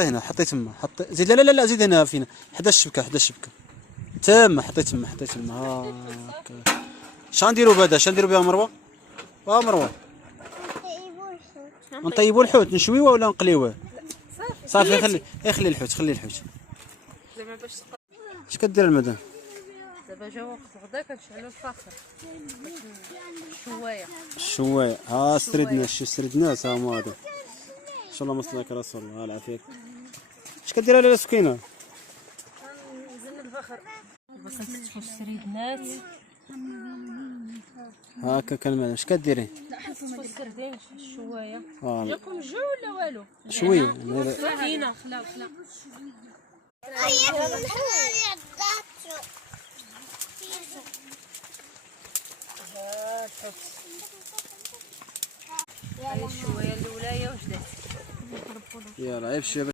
حطيه هنا، حطيه تما، حطي زيد. لا لا لا زيد هنا فينا حدا الشبكه، حدا الشبكه تما، حطي تما، حطي تما هاكا. اش غنديرو بعدا؟ اش غنديرو بها مروه؟ مروه نطيبو الحوت، نشويوه ولا نقليوه؟ صافي خلي الحوت، خلي الحوت. زعما باش اش كدير المدام؟ دابا جا وقت الغدا كنشعلو الفاخر الشوايه. الشوايه ها سردنا، سردناس ها هما هادو. ان شاء الله ما صلاك رسول الله العافيك. اش كدير لاله سكينه؟ نزلنا الفخر باش نستفو السريدنات هاكا كنعمل. اش كديري؟ نستفو السردين الشوايه. اه جاكم الجو ولا والو؟ شويه سكينه خلا هاي الشوايه الاولى هي وجدات. يلا عيب الشباب.